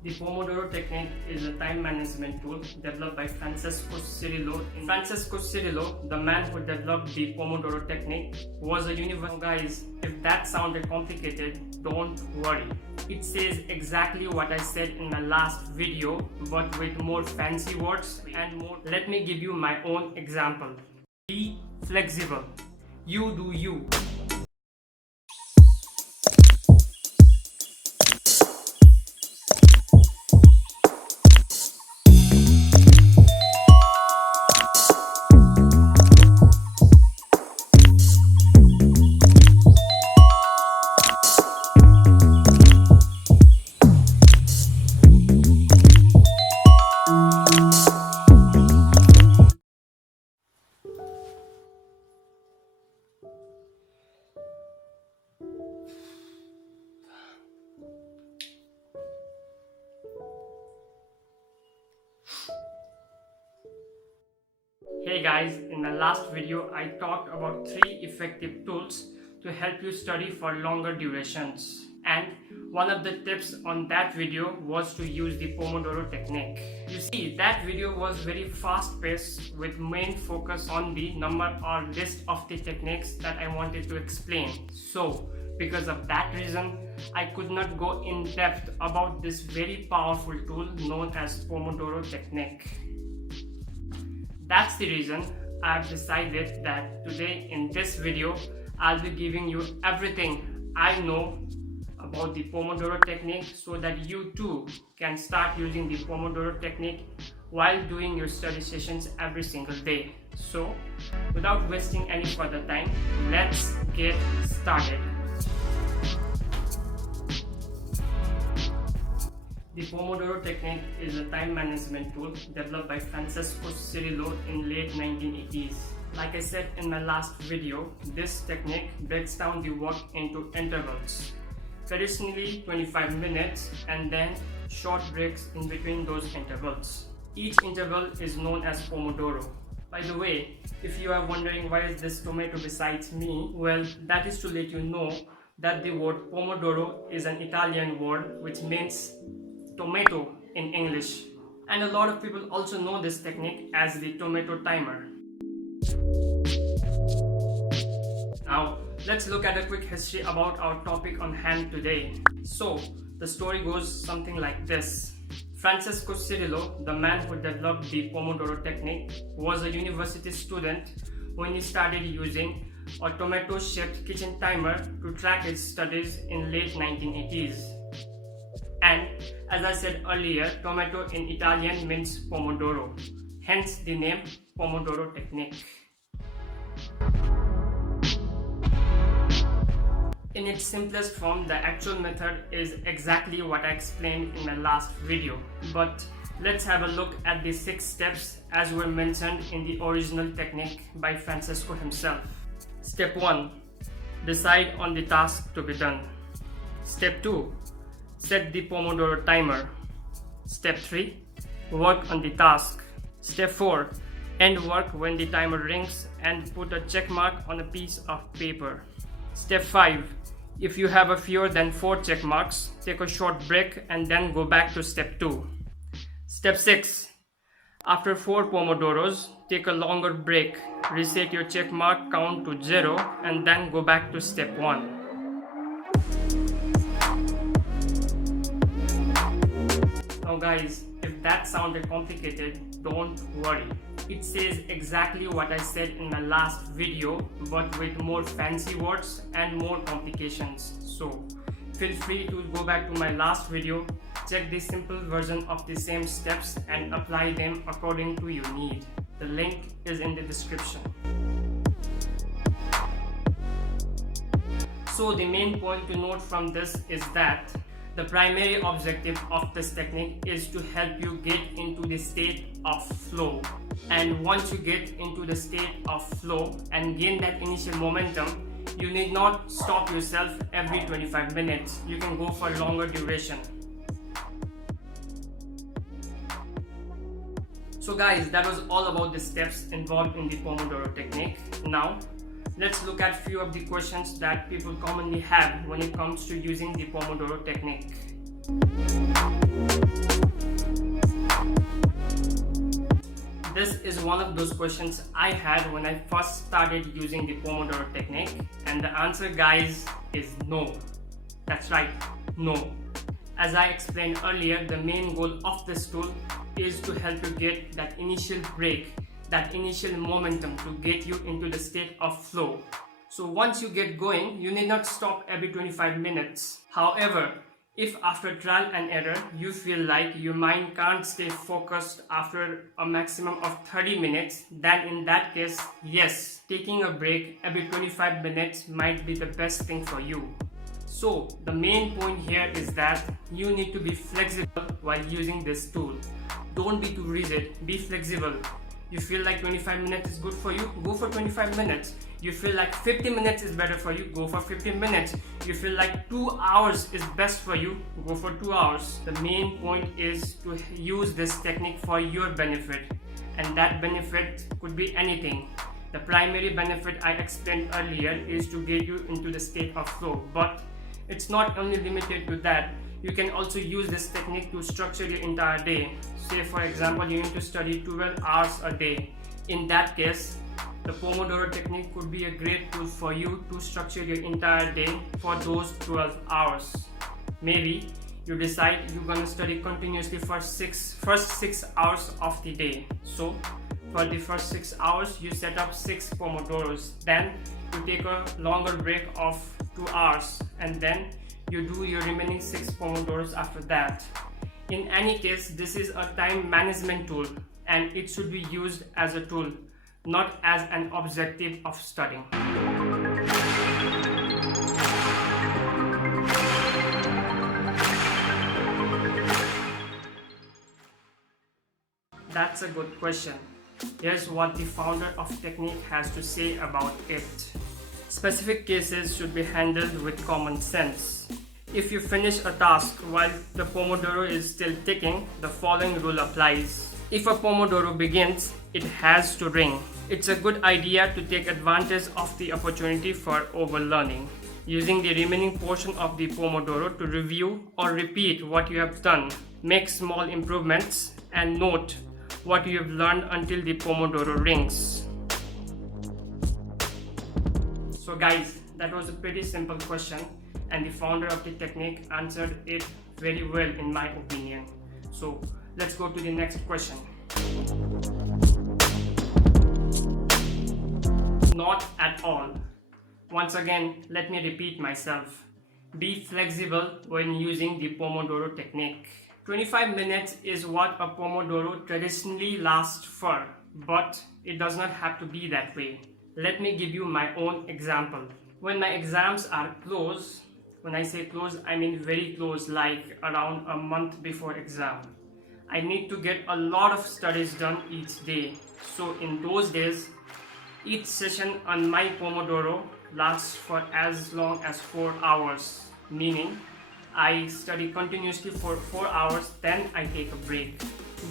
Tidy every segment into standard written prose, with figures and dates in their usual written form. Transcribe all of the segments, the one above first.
The Pomodoro technique is a time management tool developed by Francesco Cirillo. Francesco Cirillo, the man who developed the Pomodoro technique, was a university. Guys, if that sounded complicated, don't worry. It says exactly what I said in my last video, but with more fancy words and more. Let me give you my own example. Be flexible. You do you. Hey guys, in my last video I talked about 3 effective tools to help you study for longer durations, and one of the tips on that video was to use the Pomodoro technique. You see, that video was very fast paced with main focus on the number or list of the techniques that I wanted to explain. So because of that reason, I could not go in depth about this very powerful tool known as Pomodoro technique. That's the reason I've decided that today in this video I'll be giving you everything I know about the Pomodoro technique so that you too can start using the Pomodoro technique while doing your study sessions every single day. So without wasting any further time, let's get started. The Pomodoro technique is a time management tool developed by Francesco Cirillo in late 1980s. Like I said in my last video, this technique breaks down the work into intervals, traditionally 25 minutes, and then short breaks in between those intervals. Each interval is known as Pomodoro. By the way, if you are wondering why is this tomato besides me, well, that is to let you know that the word Pomodoro is an Italian word which means tomato in English, and a lot of people also know this technique as the tomato timer. Now let's look at a quick history about our topic on hand today. So the story goes something like this. Francesco Cirillo, the man who developed the Pomodoro technique, was a university student when he started using a tomato-shaped kitchen timer to track his studies in late 1980s. And as I said earlier, tomato in Italian means Pomodoro, hence the name Pomodoro technique. In its simplest form, the actual method is exactly what I explained in my last video, but let's have a look at the 6 steps as were mentioned in the original technique by Francesco himself. Step 1. Decide on the task to be done. Step 2. Set the Pomodoro timer. Step 3. Work on the task. Step 4. End work when the timer rings and put a check mark on a piece of paper. Step 5. If you have a fewer than 4 check marks, take a short break and then go back to step 2. Step 6. After 4 Pomodoros, take a longer break. Reset your check mark count to 0 and then go back to step 1. Now guys, if that sounded complicated, don't worry. It says exactly what I said in my last video, but with more fancy words and more complications. So feel free to go back to my last video, check the simple version of the same steps and apply them according to your need. The link is in the description. So the main point to note from this is that the primary objective of this technique is to help you get into the state of flow. And once you get into the state of flow and gain that initial momentum, you need not stop yourself every 25 minutes. You can go for longer duration. So guys, that was all about the steps involved in the Pomodoro technique. Now let's look at few of the questions that people commonly have when it comes to using the Pomodoro technique. This is one of those questions I had when I first started using the Pomodoro technique, and the answer, guys, is no. That's right, no. As I explained earlier, the main goal of this tool is to help you get that initial break, that initial momentum to get you into the state of flow. So once you get going, you need not stop every 25 minutes. However, if after trial and error you feel like your mind can't stay focused after a maximum of 30 minutes, then in that case, yes, taking a break every 25 minutes might be the best thing for you. So the main point here is that you need to be flexible while using this tool. Don't be too rigid, be flexible. You feel like 25 minutes is good for you, go for 25 minutes. You feel like 50 minutes is better for you, go for 50 minutes. You feel like 2 hours is best for you, go for 2 hours. The main point is to use this technique for your benefit, and that benefit could be anything. The primary benefit I explained earlier is to get you into the state of flow, but it's not only limited to that. You can also use this technique to structure your entire day. Say for example, you need to study 12 hours a day. In that case, the Pomodoro technique could be a great tool for you to structure your entire day for those 12 hours. Maybe you decide you're going to study continuously for first 6 hours of the day. So for the first 6 hours, you set up 6 Pomodoros. Then you take a longer break of 2 hours, and then you do your remaining 6 Pomodoros after that. In any case, this is a time management tool, and it should be used as a tool, not as an objective of studying. That's a good question. Here's what the founder of technique has to say about it. Specific cases should be handled with common sense. If you finish a task while the Pomodoro is still ticking, the following rule applies. If a Pomodoro begins, it has to ring. It's a good idea to take advantage of the opportunity for overlearning, using the remaining portion of the Pomodoro to review or repeat what you have done, make small improvements, and note what you have learned until the Pomodoro rings. So guys, that was a pretty simple question, and the founder of the technique answered it very well in my opinion. So let's go to the next question. Not at all. Once again, let me repeat myself. Be flexible when using the Pomodoro technique. 25 minutes is what a Pomodoro traditionally lasts for, but it does not have to be that way. Let me give you my own example. When my exams are close, when I say close, I mean very close, like around a month before exam, I need to get a lot of studies done each day. So in those days, each session on my Pomodoro lasts for as long as 4 hours, meaning I study continuously for 4 hours, then I take a break.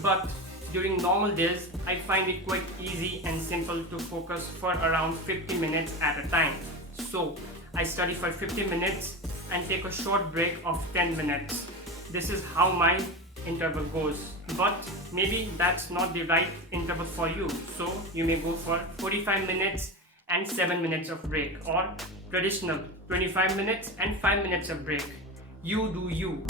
But during normal days, I find it quite easy and simple to focus for around 50 minutes at a time. So I study for 50 minutes and take a short break of 10 minutes. This is how my interval goes. But maybe that's not the right interval for you. So you may go for 45 minutes and 7 minutes of break, or traditional 25 minutes and 5 minutes of break. You do you.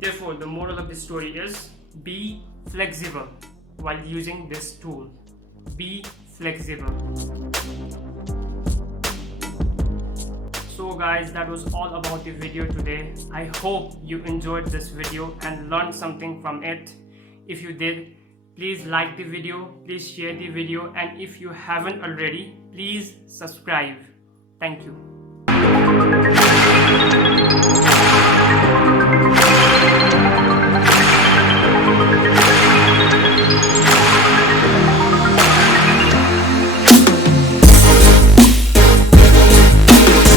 Therefore, the moral of the story is be flexible while using this tool. Be flexible. So guys, that was all about the video today. I hope you enjoyed this video and learned something from it. If you did, please like the video, please share the video, and if you haven't already, please subscribe. Thank you.